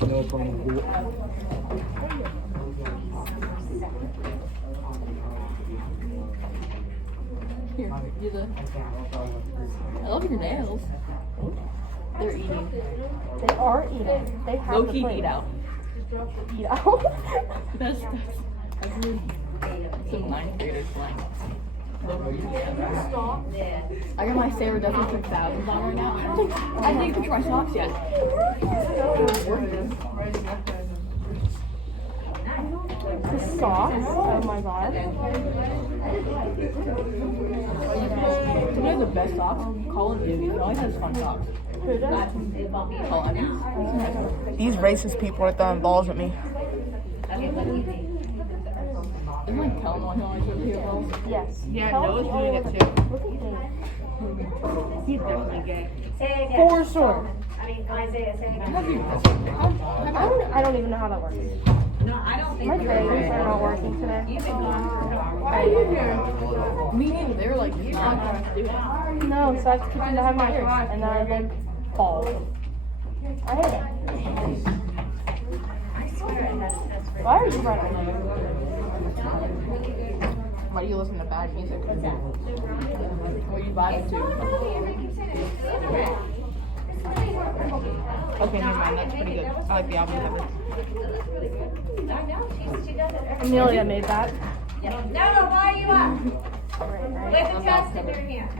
No problem. Here, do the. I love your nails. They're eating. They are eating. They have Low the key plate. eat out. Eat out. That's really some ninth graders slang. I got my Sarah Duffy 3000s on right now. I didn't even put my socks yet. The socks. Oh my god. You know the best socks? Call of Duty. He always has fun socks. Who does? Oh, I mean, These racist people are throwing balls at me. isn't like Kellen one who always throws here balls? Yes. Yeah, Tell Noah's me doing all it of too. Look at He's definitely gay. Say again. For sure. I mean, Isaiah, say again. I don't even know how that works. No, I don't think My you're brains are gay. not working today. You've been gone for a while. Why are you here? Me neither. They were like, you're not going to do it. No, so I have to keep them to have my ears, and then I like fall. I hate it. I swear that's Why are you running? Why do you listen to bad music? What are you vibing to? Okay, never mind. That's pretty good. I like the album cover. I know, she does it every Amelia made that. No, why are you up? With the test in your hand.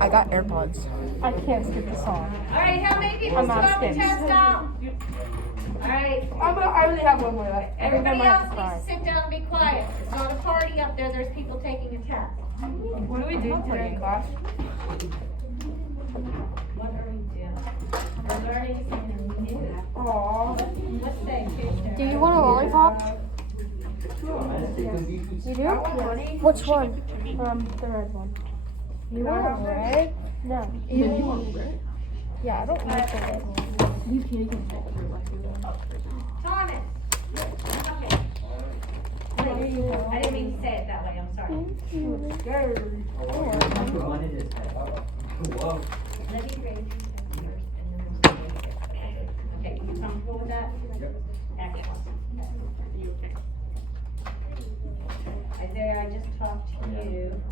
I got AirPods. I can't skip the song. All right, how many people I'm still not have the skips. test out? All right, I only have one more left. everybody else needs to sit down and be quiet. It's not a party up there, there's people taking a test. What do we do today in class? What are we doing? We're learning something new. Aww. Let's say, Do you want a lollipop? You do? Which one? The red one. You want red? No. Yeah, I don't like the red one. You can't even take Thomas. Okay. I didn't mean to say it that way, I'm sorry. Let me raise you first and then we'll okay, you comfortable with that? Yep. Excellent. Isaiah, I just talked to you.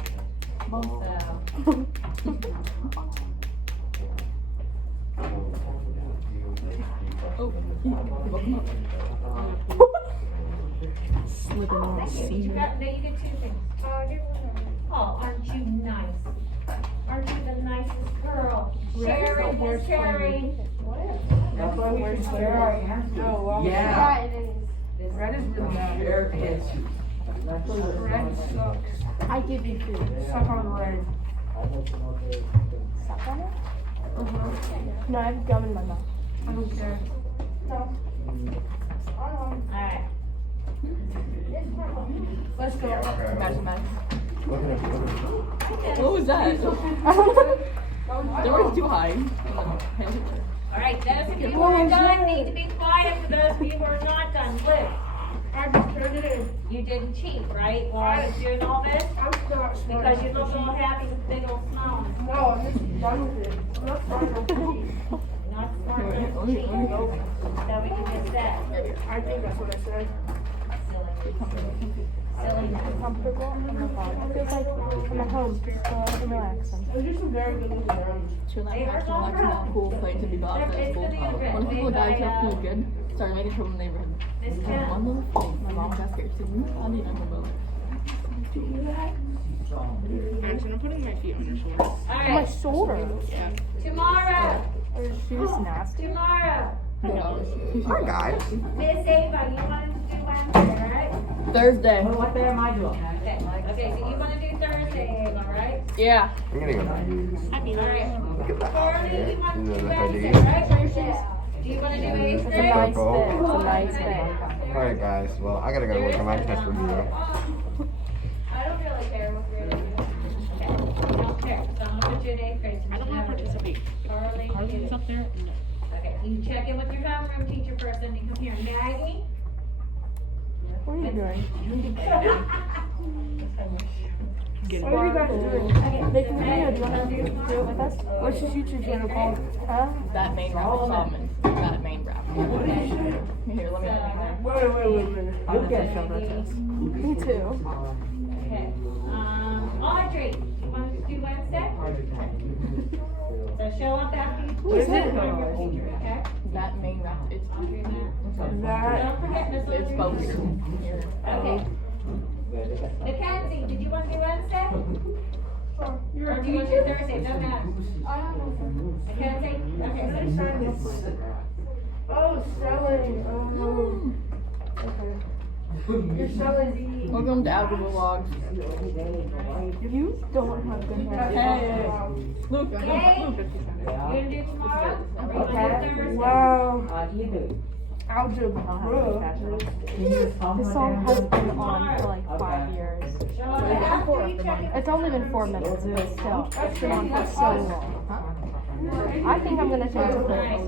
Slipping on You semen. got, no, you get two things. Oh, aren't you nice? Aren't you the nicest girl? Sharing is caring. That's why we're scared. Yeah, it is. Red is really bad. Red sucks. I give you two. Suck on red. Suck on it? No, I have gum in my mouth. I don't care. Alright. Let's go. Imagine that. What was that? They were too high. Alright, those of you who are done need to be quiet. For those of you who are not done, Luke, I just turned it in. you didn't cheat, right? While I was doing all this? I'm not smart. Because you look all happy with a big old smile. No, I'm just done with it. I'm not smart enough to cheat. You're not smart enough to cheat. So we can just say, I think that's what I said. silly. Comfortable in my body. It feels like I'm at home, so I'm relaxing. Those are some very good looking rounds. Chill that person watching that cool playing to be bought at that school. One of the guys who was good started making trouble in the neighborhood. And one little thing, my mom got scared. She said, I need to know. Actually, I'm putting my feet on your shoulders. My Alright, shoulders. tomorrow, Are your shoes nasty? tomorrow, Hi guys. Miss Ava, you wanted to do Wednesday, right? Thursday. What day am I doing? Okay, so you wanna do Thursday, Ava, right? Yeah. I'm gonna go back. Alright. Look at that. Carly, you want to do Is that Wednesday, hoodie? right? Do you wanna do eighth It's a grade? nice fit. It's a nice fit. Alright guys, well I gotta go work on my test review. I don't really care what grade you do. Okay, I don't care, so I'm gonna put you in eighth grade. I don't want to participate. Carly, Carly's up there. okay, you check in with your homeroom teacher first, then you come here. Maggie? What are you doing? What are you guys doing? Making a video. Do you want to do it with us? What's his YouTube channel called? Huh? That main wrap is almond. That main wrap. Here, let me. Wait. I'm gonna show that to us. Me too. Okay. Audrey, you want to do Wednesday? So show up after you. What is it? Okay? That main wrap is That. Don't forget Miss it's Elizabeth. both here. Okay. Mackenzie, did you want to do Wednesday? Or do you want to do Thursday? Doesn't matter. Mackenzie? Okay, so Oh, selling. Okay. You're selling Welcome to Algebra Vlogs. You don't have good hair. Hey, Luke. Yay. You gonna do tomorrow? Or you want to do Thursday? Wow. Algebra. This song has been on for like 5 years. Show up after you check it. It's only been 4 minutes, but still, it's been on for so long. I think I'm gonna change it. Nice.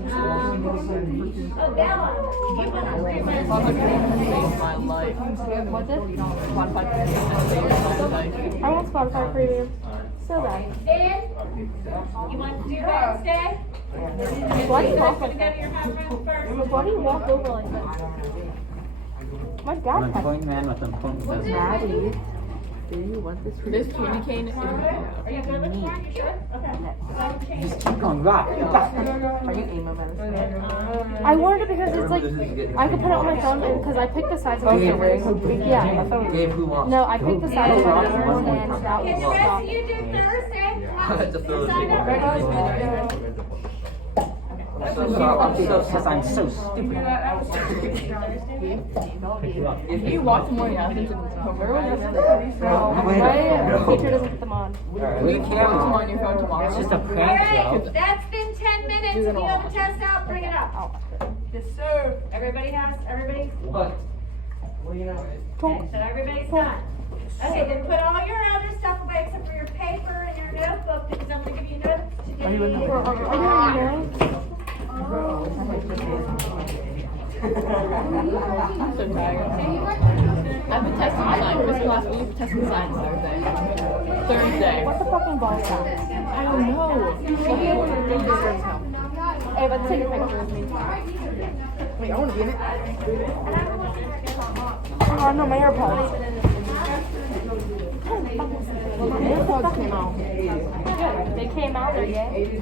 Oh, Bella, you want to do Wednesday? Spotify saved my life. What's it? Spotify saved my life. I want Spotify Premium. So bad. Dan, you want to do Wednesday? Why do you You guys walk gonna like go that? to your conference first? Why do you walk over like that? My dad Ang had point man with ang point man. Maddie. This candy cane is Are you good with one? You sure? Okay. Just keep going, rock. I wanted it because it's like I could put it on my phone because I picked the size of my fingers. Yeah. Gabe, who wants? No, I picked the size of my fingers and that Can was the rest stop. of you do Thursday? Just throw it Sign up. I'm so stupid. If you watch more Athens and where was My teacher doesn't put them on. We Put them can't. on your phone tomorrow. It's just a All prank, right, bro. that's been 10 minutes. If you have a test out, bring it up. Yes, sir. Everybody's, What? okay, so everybody's done. Okay, then put all your other stuff away except for your paper and your notebook because I'm gonna give you notes today. Are you in there? I'm so tired. I've been testing science. This last week, testing science Thursday. What's the fucking ball sound? I don't know. Hey, but take a picture of me. Wait, I want to be in it. Oh no, my AirPods. My AirPods came out. Good. They came out, they're yay.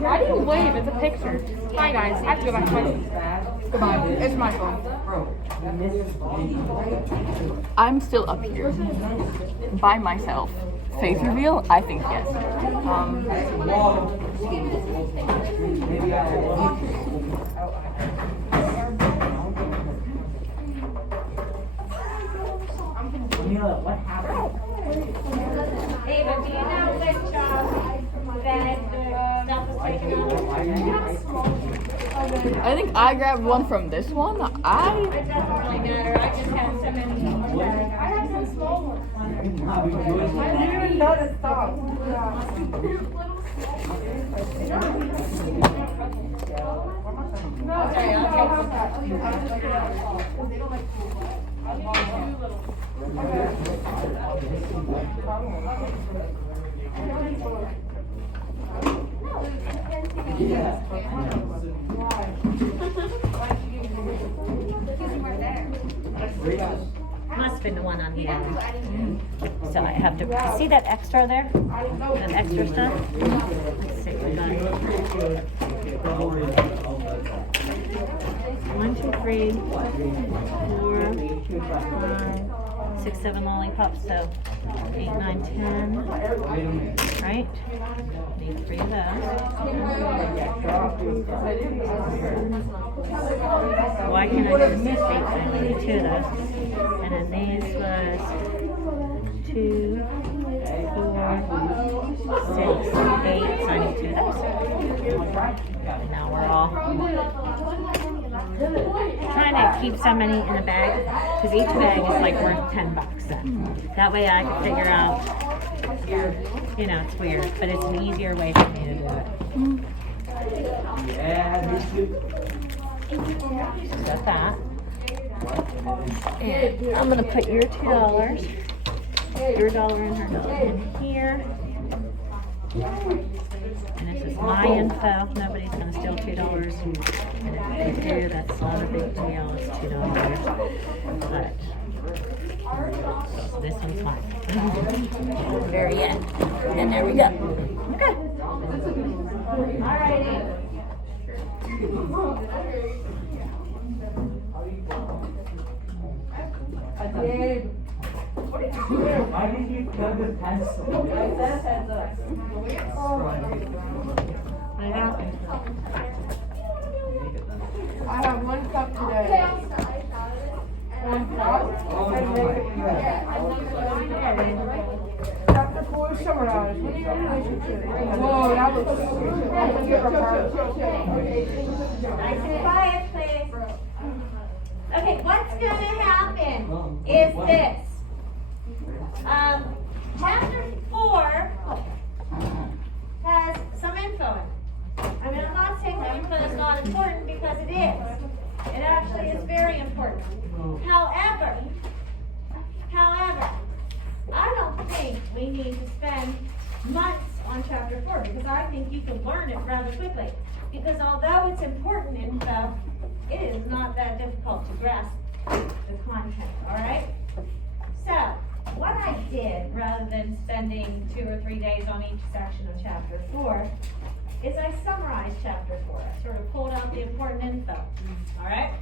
Why do you wave? It's a picture. Hi guys, I have to go back to my seat. Goodbye. It's my phone. I'm still up here. By myself. Face reveal? I think yes. What happened? Ava, do you know which bag the stuff was taken off? I think I grabbed one from this one. It doesn't really matter. I just had so many. I have some small ones. I didn't even know to stop. Sorry, I'll Must have been the one on the end. So I have to see that extra there? That extra stuff? Let's see, we got 1, 2, 3, 4, 5, 6, 7 lollipops, so 8, 9, 10. Right? Need 3 of those. Why can't I just say 8? I only need 2 of those. And then these was 2, 4, 6, 8. So I need 2 of those. And now we're all trying to keep so many in a bag because each bag is like worth $10 then. That way I can figure out, you know, it's weird, but it's an easier way for me to do it. Yeah, these two. Got that. And I'm gonna put your $2, your dollar and her dollar in here. And this is my info. Nobody's gonna steal $2. And if they do, that's not a big deal. It's $2. But this one's mine. Very end. And there we go. Okay. Alrighty. Why did you kill the pencil? I have 1 cup today. 1 cup. Chapter 4 summarized. What are your relationships? Whoa, that was. Nice and quiet, please. Okay, what's gonna happen is this. Chapter 4 has some info in it. I mean, I'm not saying that info is not important because it is. It actually is very important. However, I don't think we need to spend months on chapter 4 because I think you can learn it rather quickly. Because although it's important info, it is not that difficult to grasp the content, all right? So, what I did, rather than spending 2 or 3 days on each section of chapter 4, is I summarized chapter 4. I sort of pulled out the important info, all right?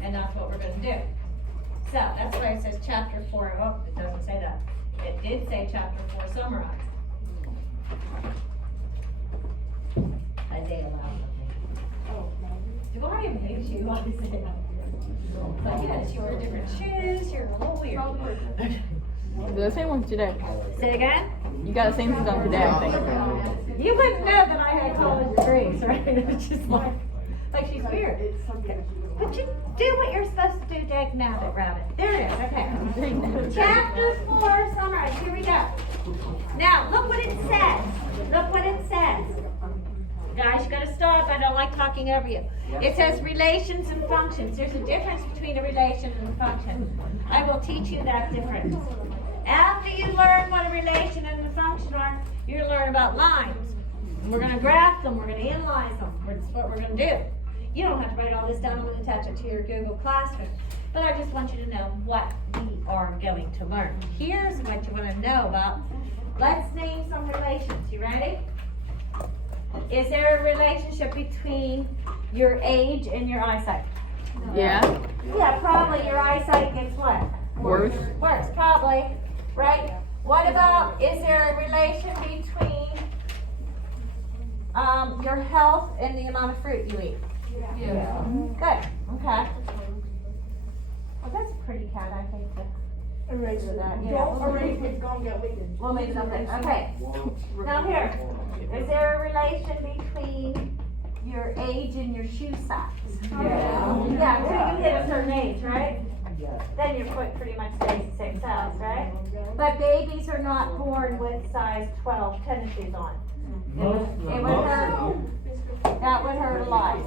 And that's what we're going to do. So, that's why it says chapter 4. Oh, it doesn't say that. It did say chapter 4 summarized. Isaiah allowed something. Do I amuse you? I say that. But yes, you wear different shoes. You're a little weird. The same ones today. Say again? You got the same things on today, I think. You wouldn't know that I had college degrees, right? It's just like she's weird. But you do what you're supposed to do, Dag Nabbit Rabbit. There it is, okay. Chapter 4 summarized, here we go. Now, look what it says. Look what it says. Guys, you gotta stop, I don't like talking over you. It says relations and functions. There's a difference between a relation and a function. I will teach you that difference. After you learn what a relation and a function are, you're gonna learn about lines. And we're gonna graph them, we're gonna analyze them. That's what we're gonna do. You don't have to write all this down, I'm gonna attach it to your Google Classroom. But I just want you to know what we are going to learn. Here's what you wanna know about. Let's name some relations, you ready? Is there a relationship between your age and your eyesight? Yeah. Yeah, probably your eyesight gets what? Worse. Worse, probably, right? What about, is there a relation between your health and the amount of fruit you eat? Yeah. Good, okay. Well, that's a pretty cat, I think, to Erase do that. Yeah, Don't erase it's gonna get wicked. we'll make something, okay. Now here, is there a relation between your age and your shoe size? Yeah, when you hit a certain age, right? Then your foot pretty much stays the same size, right? But babies are not born with size 12 tennis shoes on. It would hurt, that would hurt a lot.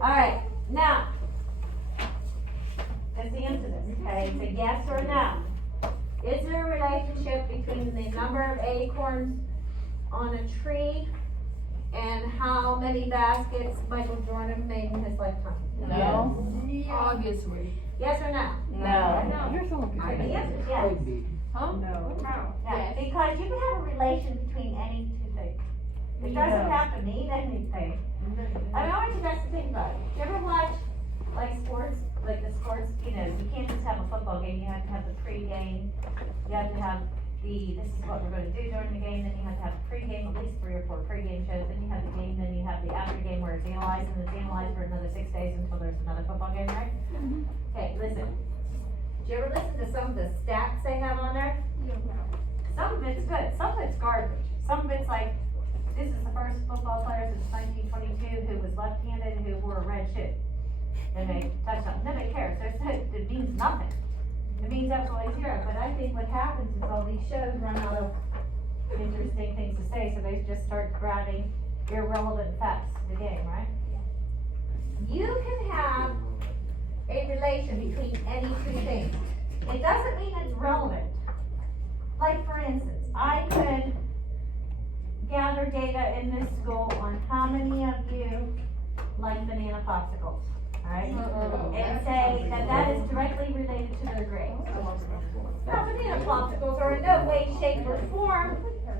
Alright, now, that's the answer to this, okay? It's a yes or no. Is there a relationship between the number of acorns on a tree and how many baskets Michael Jordan made in his lifetime? No. Obviously. Yes or no? No. You're so The answer is yes. Huh? No. Yeah, because you can have a relation between any two things. It doesn't have to mean anything. I mean, I want you guys to think about it. Do you ever watch, like, sports, you know, you can't just have a football game, you have to have the pre-game, you have to have this is what we're gonna do during the game, then you have to have the pre-game, at least 3 or 4 pre-game shows, then you have the game, then you have the after game where it's analyzed, and it's analyzed for another 6 days until there's another football game, right? Okay, listen. Did you ever listen to some of the stats they have on there? Some of it's good, some of it's garbage. Some of it's like, this is the first football player since 1922 who was left-handed who wore a red shoe. And they touchdown. Nobody cares. It means nothing. It means absolutely zero. But I think what happens is all these shows run out of interesting things to say, so they just start grabbing irrelevant facts to the game, right? You can have a relation between any two things. It doesn't mean it's relevant. Like for instance, I could gather data in this school on how many of you like banana popsicles, alright? And say that that is directly related to their grades. Now, banana popsicles are in no way, shape, or form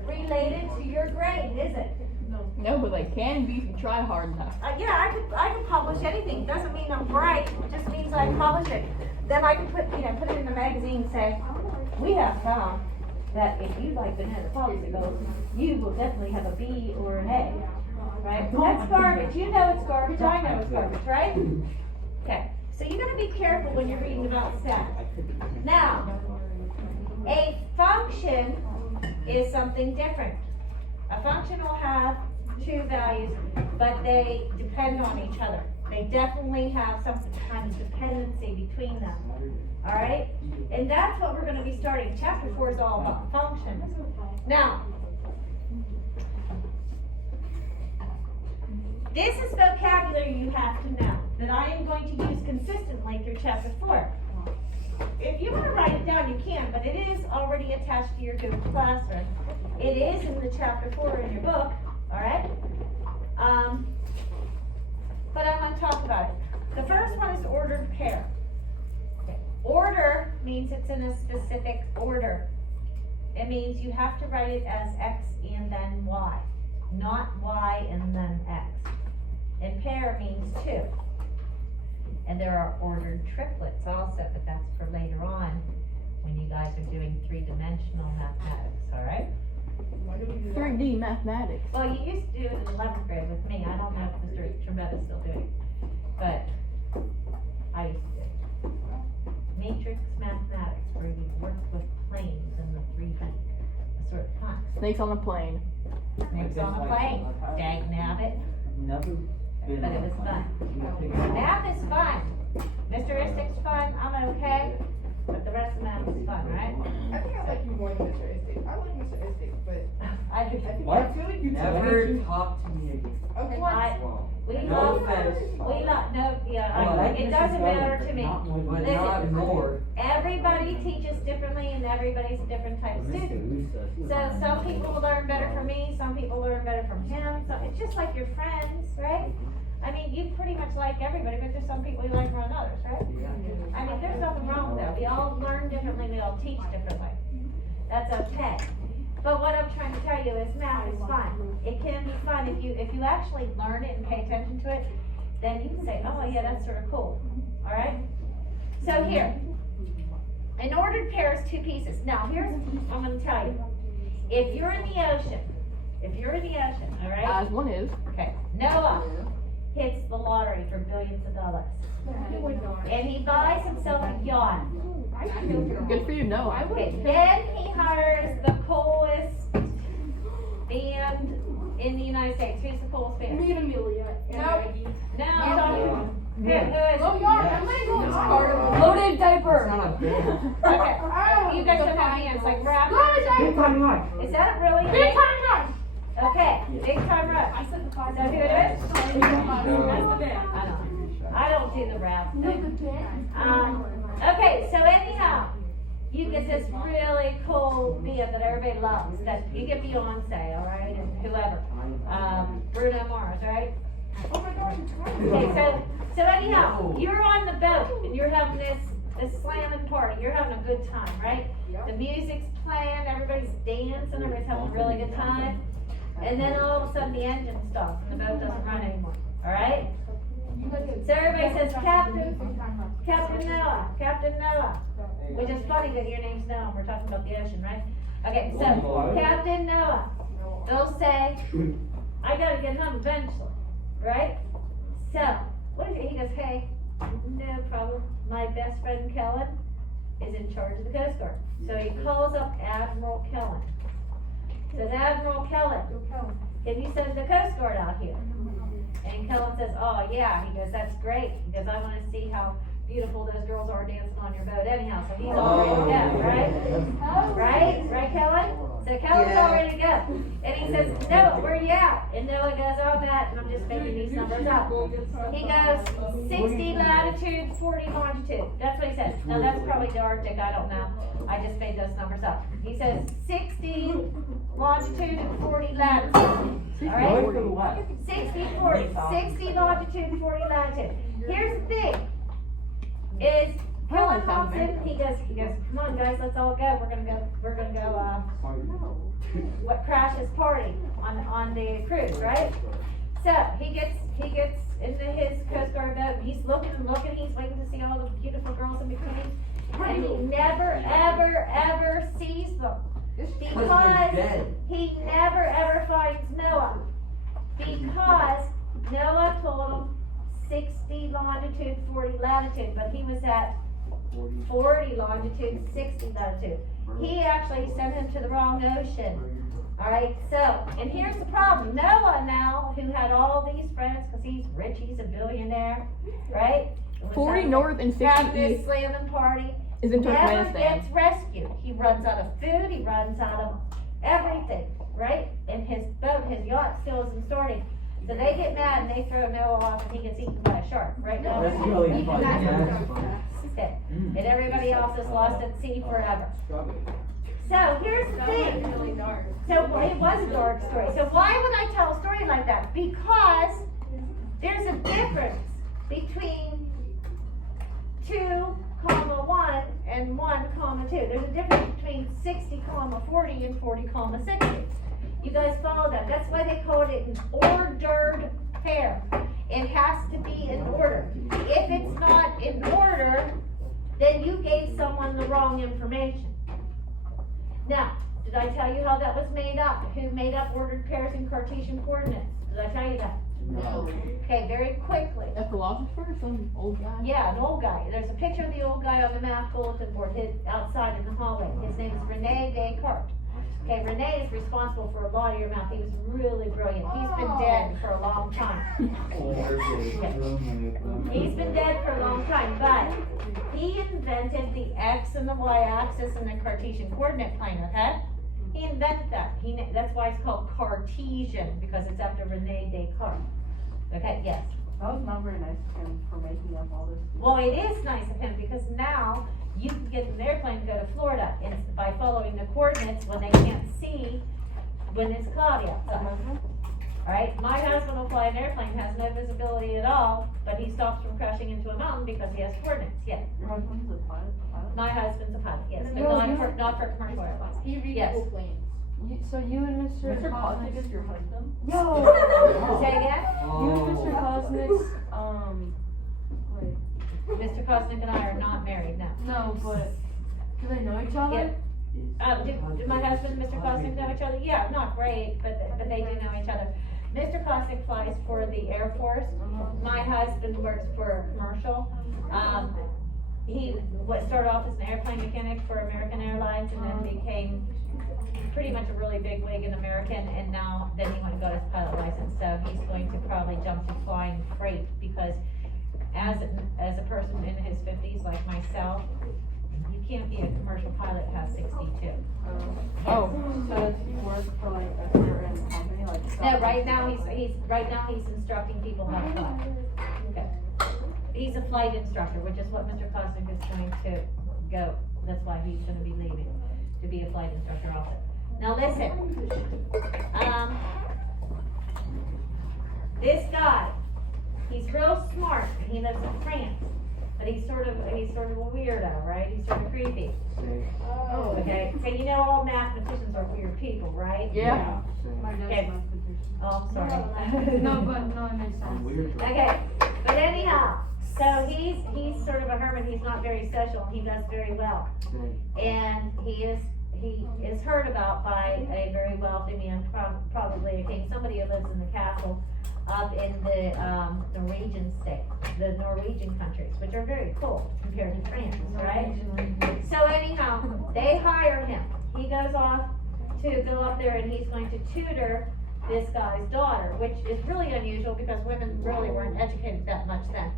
related to your grade, is it? No, but they can be if you try hard enough. Yeah, I could publish anything. Doesn't mean I'm bright. It just means I publish it. Then I can put it in the magazine and say, we have found that if you like banana popsicles, you will definitely have a B or an A. Right? That's garbage. You know it's garbage. I know it's garbage, right? Okay. So you gotta be careful when you're reading about stats. Now, a function is something different. A function will have two values, but they depend on each other. They definitely have some kind of dependency between them. Alright? And that's what we're going to be starting. Chapter 4 is all about functions. Now, this is vocabulary you have to know that I am going to use consistently through chapter 4. If you want to write it down, you can, but it is already attached to your Google Classroom. It is in the chapter 4 in your book, alright? But I'm going to talk about it. The first one is ordered pair. Order means it's in a specific order. It means you have to write it as X and then Y, not Y and then X. And pair means two. And there are ordered triplets also, but that's for later on when you guys are doing three-dimensional mathematics, alright? 3D mathematics. Well, you used to do it in 11th grade with me. I don't know if Mr. Trebet is still doing it, but I used to do it. Matrix mathematics, where you work with planes and the sort of cons. Snakes on a plane. Snakes on a plane. Dag nabbit. Never been But it was fun. Math is fun. Mr. Istik's fun. I'm okay. But the rest of math is fun, right? I think I like you more than Mr. Istik. I like Mr. Istik, but I think What? feel like you Never talk to me again. Okay. we No love, offense. it doesn't matter to me. But Listen. not more. Everybody teaches differently and everybody's a different type of student. So some people learn better from me, some people learn better from him. So it's just like your friends, right? I mean, you pretty much like everybody, but there's some people you like more than others, right? I mean, there's nothing wrong with that. We all learn differently, we all teach differently. That's okay. But what I'm trying to tell you is math is fun. It can be fun if you actually learn it and pay attention to it, then you can say, oh yeah, that's sort of cool. Alright? So here, an ordered pair is two pieces. Now here's what I'm gonna tell you. If you're in the ocean, alright? As one is. Okay, Noah hits the lottery for billions of dollars. And he buys himself a yacht. Good for you, Noah. Okay, then he hires the coolest band in the United States. Who's the coolest band? Me and Amelia. No, I'm talking. Who is it? Oh, yeah, I'm gonna go hard. Loaded diaper. Okay, you guys don't have hands like rap. Big time rush. Is that really? Big time rush. Okay, big time rush. I said the Is card. that who it is? I don't do the rap thing. Okay, so anyhow, you get this really cool band that everybody loves. That you get Beyonce, all right, and whoever, Bruno Mars, right? Oh my gosh, it's hard. Okay, so anyhow, you're on the boat and you're having this slamming party. You're having a good time, right? The music's playing, everybody's dancing, everybody's having a really good time. And then all of a sudden the engine stops and the boat doesn't run anymore. All right? So everybody says, Captain Noah, which is funny that your name's Noah. We're talking about the ocean, right? Okay, so Captain Noah, they'll say, I gotta get home eventually, right? So, what is it? He goes, hey, no problem. My best friend Kellen is in charge of the Coast Guard. So he calls up Admiral Kellen. Says, Admiral Kellen, can you send the Coast Guard out here? And Kellen says, oh yeah. He goes, that's great, because I want to see how beautiful those girls are dancing on your boat anyhow. So he's all ready to go, right? Right, Kellen? So So Kellen's all ready to go. And he says, Noah, where you at? And Noah goes, oh, Matt, and I'm just making these numbers up. He goes, 60 latitude, 40 longitude. That's what he says. Now, that's probably the Arctic, I don't know. I just made those numbers up. He says 60 longitude and 40 latitude. All right? Going for the left. 60, 40. 60 longitude, 40 latitude. Here's the thing. Is Kellen hops in, he goes, come on guys, let's all go. We're gonna go, crash this party on the cruise, right? So he gets into his Coast Guard boat, and he's looking, he's waiting to see all the beautiful girls in bikinis. And he never, ever sees them. Because he never, ever finds Noah. Because Noah told him 60 longitude, 40 latitude, but he was at 40 longitude, 60 latitude. He actually sent him to the wrong ocean. Alright, so, and here's the problem. Noah now, who had all these friends, because he's rich, he's a billionaire, right? 40 north and 60 Having this east slamming party. is in Never Turkmenistan. gets rescued. He runs out of food, he runs out of everything, right? And his boat, his yacht still isn't starting. So they get mad and they throw Noah off and he gets eaten by a shark, right now. That's really fun. That's fun. Okay. And everybody else is lost at sea forever. So here's the thing. So it was a dark story. So why would I tell a story like that? Because there's a difference between 2,1 and 1,2. There's a difference between 60,40 and 40,60. You guys follow that? That's why they call it an ordered pair. It has to be in order. If it's not in order, then you gave someone the wrong information. Now, did I tell you how that was made up? Who made up ordered pairs in Cartesian coordinates? Did I tell you that? No. Okay, very quickly. A philosopher? Some old guy? Yeah, an old guy. There's a picture of the old guy on the math bulletin board outside in the hallway. His name is Rene Descartes. Okay, Rene is responsible for a lot of your math. He was really brilliant. He's been dead for a long time. He's been dead for a long time, but he invented the x and the y axis in the Cartesian coordinate plane, okay? He invented that. That's why it's called Cartesian, because it's after Rene Descartes. Okay, yes. That was not very nice of him for making up all this. Well, it is nice of him because now you can get an airplane to go to Florida and by following the coordinates when they can't see when it's cloudy outside. Alright, my husband will fly an airplane, has no visibility at all, but he stops from crashing into a mountain because he has coordinates, yes. Your husband's a pilot? My husband's a pilot, yes, but No, not for commercial airplanes. He reads Yes. cool planes. So you and Mr. Mr. Cosmic Cosmic is your husband? Yo! Say again? You and Mr. Cosmic's, wait. Mr. Cosmic and I are not married now. No, but do they know each other? Yeah. Do my husband and Mr. Cosmic know each other? Yeah, not great, but they do know each other. Mr. Cosmic flies for the Air Force. My husband works for a commercial. He started off as an airplane mechanic for American Airlines and then became pretty much a really big wig in American, and then he went and got his pilot license. So he's going to probably jump to flying freight because as a person in his 50s like myself, you can't be a commercial pilot past 62. Oh. So does he work for like a certain company, like? No, right now he's instructing people how to fly. Okay. He's a flight instructor, which is what Mr. Cosmic is going to go. That's why he's going to be leaving to be a flight instructor also. Now listen, this guy, he's real smart. He lives in France, but he's sort of a weirdo, right? He's sort of creepy. Oh. Okay, so you know all mathematicians are weird people, right? Yeah. My dad's Okay. mathematician. Oh, I'm sorry. No, it makes sense. Okay, but anyhow, so he's sort of a hermit. He's not very social. He does very well, and he is heard about by a very wealthy man, probably a king, somebody who lives in the castle up in the Norwegian state, the Norwegian countries, which are very cool compared to France, right? So anyhow, they hire him. He goes off to go up there and he's going to tutor this guy's daughter, which is really unusual because women really weren't educated that much then.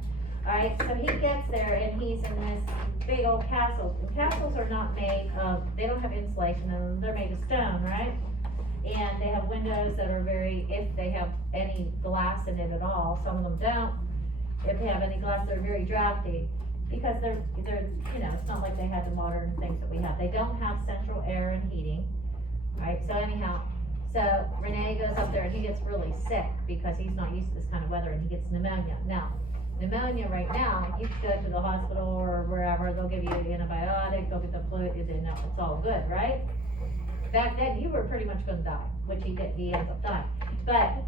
Alright, so he gets there and he's in this big old castle. The castles are not made of, they don't have insulation in them, they're made of stone, right? And they have windows that are very, if they have any glass in it at all, some of them don't. If they have any glass, they're very drafty. Because they're, you know, it's not like they had the modern things that we have. They don't have central air and heating, right? So anyhow, so Renee goes up there and he gets really sick because he's not used to this kind of weather and he gets pneumonia. Now, pneumonia right now, you can go to the hospital or wherever, they'll give you an antibiotic, they'll get the fluid, and it's all good, right? Back then, you were pretty much gonna die, which he did, he ends up dying. But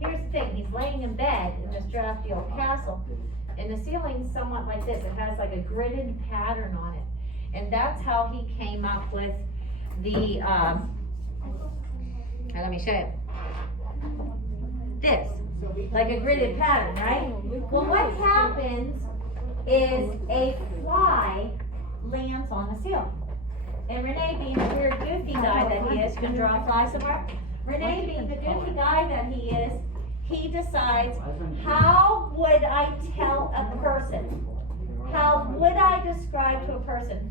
here's the thing, he's laying in bed in this drafty old castle, and the ceiling's somewhat like this. It has like a gridded pattern on it. And that's how he came up with the, let me show you. This, like a gridded pattern, right? Well, what happens is a fly lands on the ceiling. And Renee, being the weird goofy guy that he is, you can draw a fly somewhere? Renee, being the goofy guy that he is, he decides, how would I tell a person? How would I describe to a person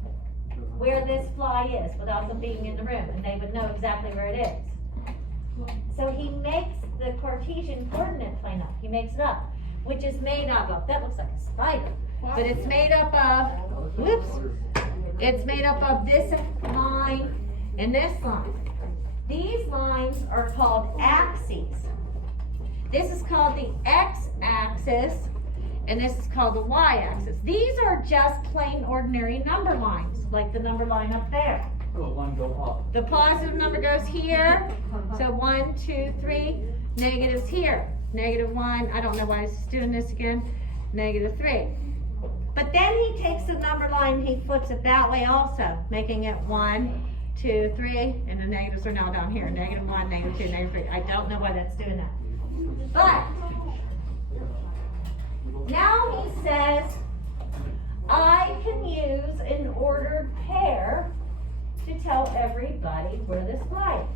where this fly is without them being in the room? And they would know exactly where it is. So he makes the Cartesian coordinate plane up. He makes it up, which is made up of, that looks like a spider, but it's made up of, whoops, it's made up of this line and this line. These lines are called axes. This is called the x-axis, and this is called the y-axis. These are just plain ordinary number lines, like the number line up there. The positive number goes here, so 1, 2, 3. Negatives here, -1, I don't know why he's doing this again, -3. But then he takes the number line and he flips it that way also, making it 1, 2, 3, and the negatives are now down here, -1, -2, -3. I don't know why that's doing that. But, now he says, I can use an ordered pair to tell everybody where this lies.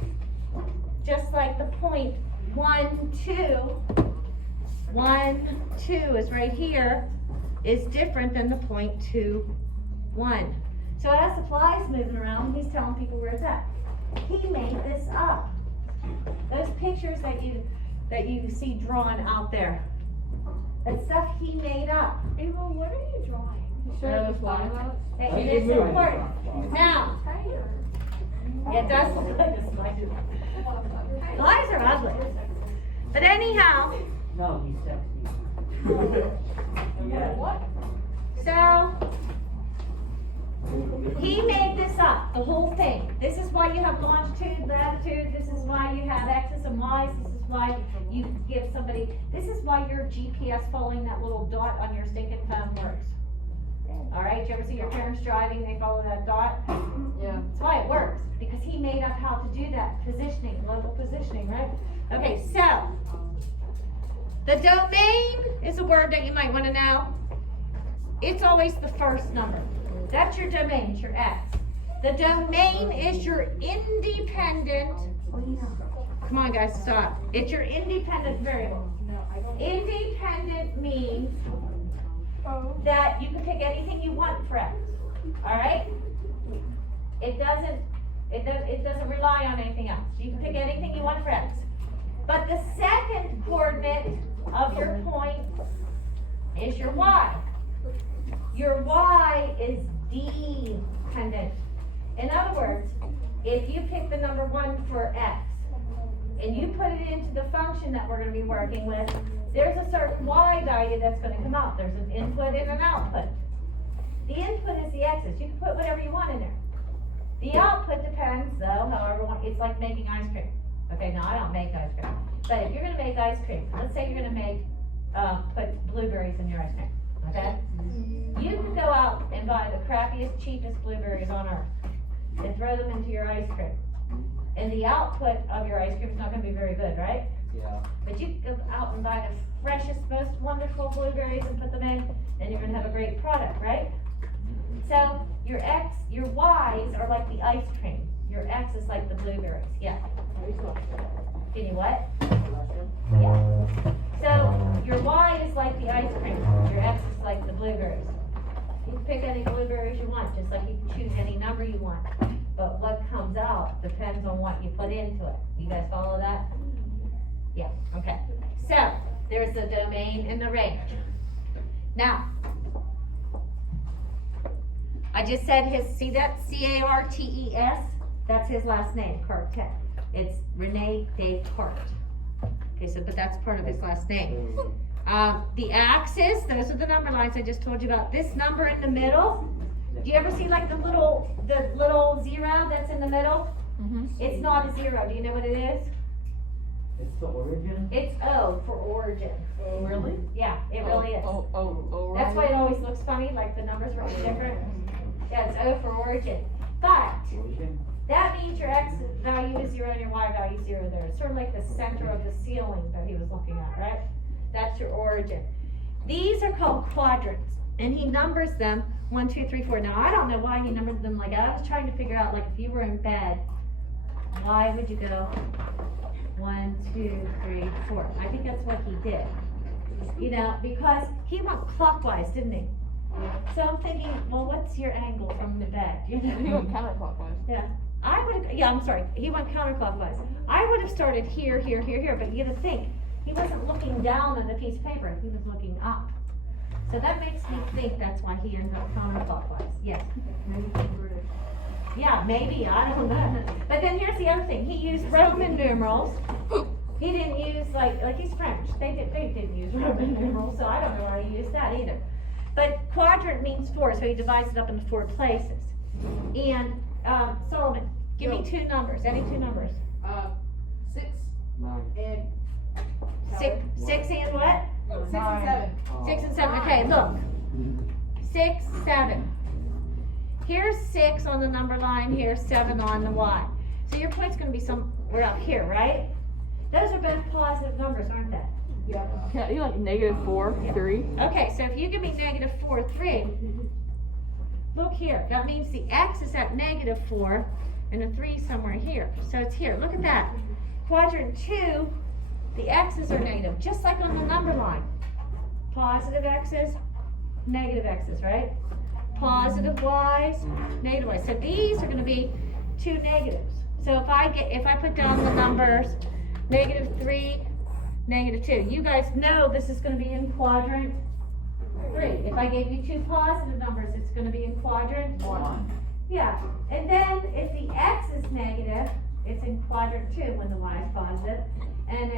Just like the point 1, 2, 1, 2 is right here, is different than the point 2, 1. So as the fly's moving around, he's telling people where it's at. He made this up. Those pictures that you see drawn out there, that stuff he made up. Ava, what are you drawing? The fly. It is important. Now, it does look like a spider. Flies are ugly. But anyhow, No, he's sexy. so he made this up, the whole thing. This is why you have longitude, latitude, this is why you have X's and Y's, this is why you give somebody, this is why your GPS following that little dot on your stinking phone works. Alright, you ever see your parents driving, they follow that dot? Yeah. That's why it works, because he made up how to do that, positioning, local positioning, right? Okay, so, the domain is a word that you might want to know. It's always the first number. That's your domain, it's your X. The domain is your independent, come on guys, stop. It's your independent variable. Independent means that you can pick anything you want for X, alright? It doesn't rely on anything else. You can pick anything you want for X. But the second coordinate of your point is your Y. Your Y is dependent. In other words, if you pick the number 1 for X, and you put it into the function that we're going to be working with, there's a certain Y value that's going to come out. There's an input and an output. The input is the X's. You can put whatever you want in there. The output depends, though, however, it's like making ice cream. Okay, now I don't make ice cream. But if you're going to make ice cream, let's say you're going to make, put blueberries in your ice cream. Okay? You can go out and buy the crappiest, cheapest blueberries on earth and throw them into your ice cream. And the output of your ice cream is not going to be very good, right? Yeah. But you can go out and buy the freshest, most wonderful blueberries and put them in, and you're going to have a great product, right? So your X, your Y's are like the ice cream. Your your X is like the blueberries, yeah. Can you what? Yeah. So your Y is like the ice cream, your X is like the blueberries. You can pick any blueberries you want, just like you can choose any number you want. But what comes out depends on what you put into it. You guys follow that? Yeah, okay. So, there's the domain and the range. Now, I just said see that C-A-R-T-E-S? That's his last name, Cartet. It's Rene Descartes. Okay, so, but that's part of his last name. The axis, those are the number lines I just told you about. This number in the middle, do you ever see like the little zero that's in the middle? Mm-hmm. It's not a zero. Do you know what it is? It's the origin? It's O for origin. Really? Yeah, it really is. Oh, That's why it always looks funny, like the numbers are different. Yeah, it's O for origin. But Origin? that means your X value is 0 and your Y value is 0 there. It's sort of like the center of the ceiling that he was looking at, right? That's your origin. These are called quadrants, and he numbers them 1, 2, 3, 4. Now, I don't know why he numbered them like that. I was trying to figure out, like, if you were in bed, why would you go 1, 2, 3, 4? I think that's what he did. You know, because he went clockwise, didn't he? So I'm thinking, well, what's your angle from the bed? You know? He went counterclockwise. Yeah. I'm sorry. He went counterclockwise. I would have started here, here, here, here, but you gotta think, he wasn't looking down on a piece of paper, he was looking up. So that makes me think that's why he ended up counterclockwise. Yes. Yeah, maybe, I don't know. But then here's the other thing, he used Roman numerals. He didn't use, like he's French, they didn't use Roman numerals, so I don't know why he used that either. But quadrant means 4, so he divides it up into 4 places. And, Solomon, give me 2 numbers, any 2 numbers. 6 Nine. and 6 and what? 6 and 7. 6 and 7, okay, look. 6, 7. Here's 6 on the number line, here's 7 on the Y. So your point's gonna be somewhere up here, right? Those are both positive numbers, aren't they? Yeah, you like -4, 3. Okay, so if you give me -4, 3, look here, that means the X is at -4 and the 3 somewhere here. So it's here, look at that. Quadrant 2, the X's are negative, just like on the number line. Positive X's, negative X's, right? Positive Y's, negative Y's. So these are gonna be 2 negatives. So if I put down the numbers -3, -2, you guys know this is gonna be in quadrant 3. If I gave you 2 positive numbers, it's gonna be in quadrant 1. Yeah, and then if the X is negative, it's in quadrant 2 when the Y is positive. And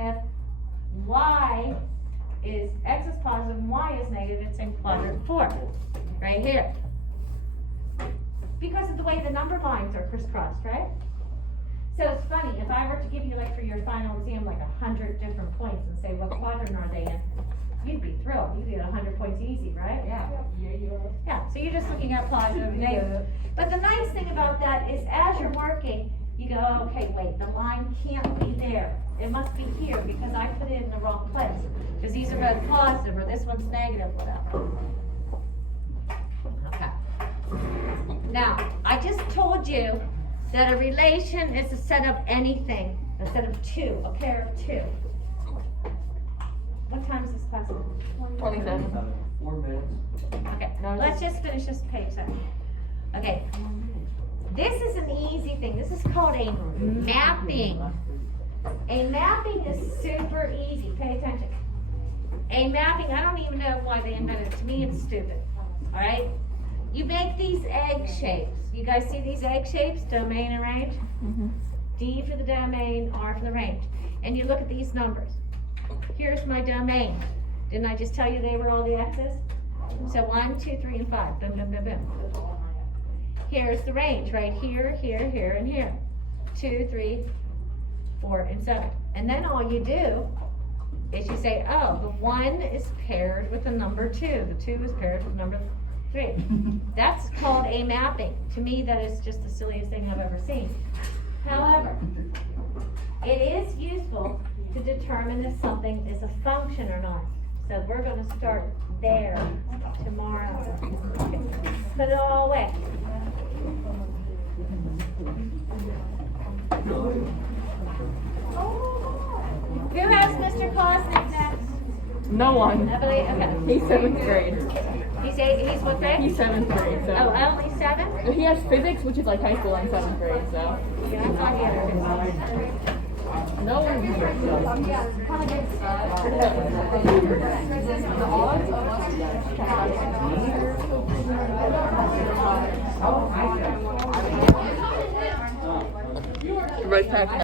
if X is positive and Y is negative, it's in quadrant 4, right here. Because of the way the number lines are crisscrossed, right? So it's funny, if I were to give you, like, for your final exam, like 100 different points and say, what quadrant are they in? You'd be thrilled. You'd get 100 points easy, right? Yeah. Yeah, so you're just looking at positive and negative. But the nice thing about that is as you're working, you go, okay, wait, the line can't be there. It must be here because I put it in the wrong place. Because these are both positive or this one's negative, whatever. Okay. Now, I just told you that a relation is a set of anything, a set of 2, a pair of 2. What time is this class? 27. 4 minutes. Okay, let's just finish this page then. Okay, this is an easy thing. This is called a mapping. A mapping is super easy. Pay attention. A mapping, I don't even know why they invented it. To me, it's stupid. All right? You make these egg shapes. You guys see these egg shapes? Domain and range? Mm-hmm. D for the domain, R for the range. And you look at these numbers. Here's my domain. Didn't I just tell you they were all the X's? So 1, 2, 3, and 5. Boom, boom, boom, boom. Here's the range, right here, here, here, and here. 2, 3, 4, and 7. And then all you do is you say, oh, the 1 is paired with the number 2. The 2 is paired with number 3. That's called a mapping. To me, that is just the silliest thing I've ever seen. However, it is useful to determine if something is a function or not. So we're going to start there tomorrow. Put it all away. Who has Mr. Klosnick next? No one. Nobody? Okay. He's 7th grade. He's what grade? He's 7th grade, so. Oh, only 7? He has physics, which is like high school in 7th grade, so. Yeah, I thought he had a No one here. Everybody's packing